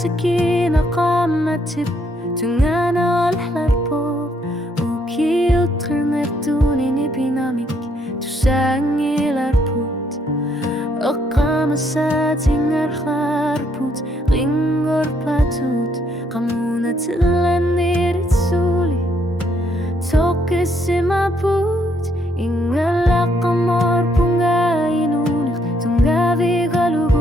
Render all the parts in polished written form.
Sikina qammatib tungana allarpo Uki utrner tunini binamik tusangilarput Aqamasatingar kharput ringor patut Qamuna tilanirit suli Tokisimaput ingala qamar punga inunik tungavi galugu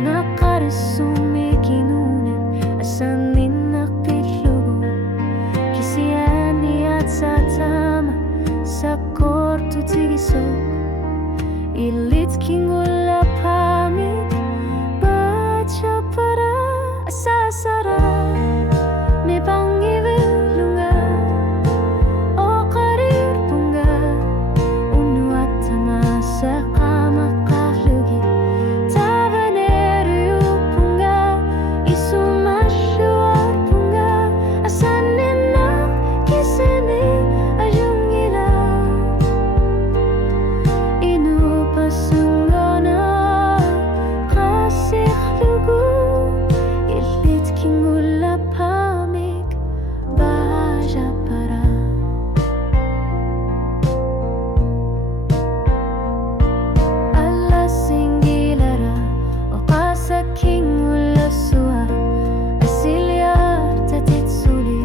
Unaqarisumi kinunin asaninnak pitlugu Kisiani at satama sa kortu tigisog Ilit kingula pamit baca para asasara Ni pangivilunga o karir punga Unuat tamasa kamakahlugi Tabaneru punga isumashuar punga Asanina kisimi ayungila Inu pasungona kasih lugu Ilit kingula pamik baja para Alla singilara o qasa kingula sua Asiliar tatitsuli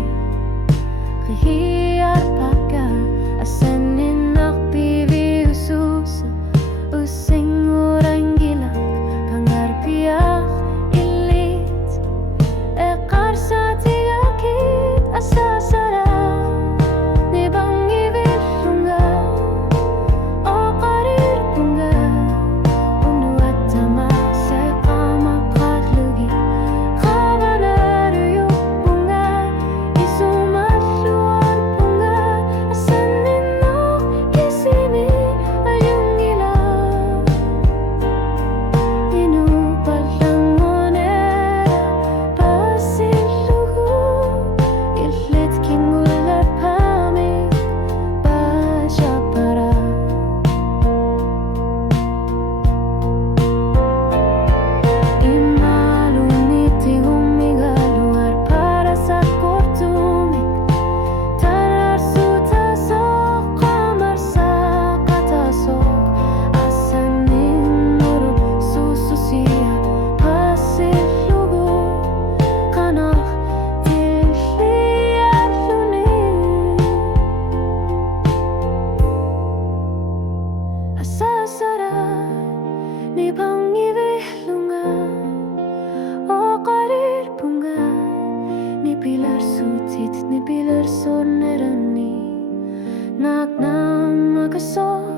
Qihiyar paka asaninnak pivi ususa Using urangila pangarpiyak ilit Eqarsa tiyakit asasara Ni bangivilunga o qarir punga Unuat tamasa qamakahlugi Qabanaru punga isumashuar punga Asaninnak kisimi ayungila Inu palangonera pasilugu Ilit kingula pamik baja para Imaluniti humigaluar para sa kortumik Tarar sutasok qamar sa katasok Asanin nuru sususia pasilugu Kanah tiliyarluni Asasara ni pangivilunga o qarir punga Ni pilar sutit ni pilar sonerani Nak na magasol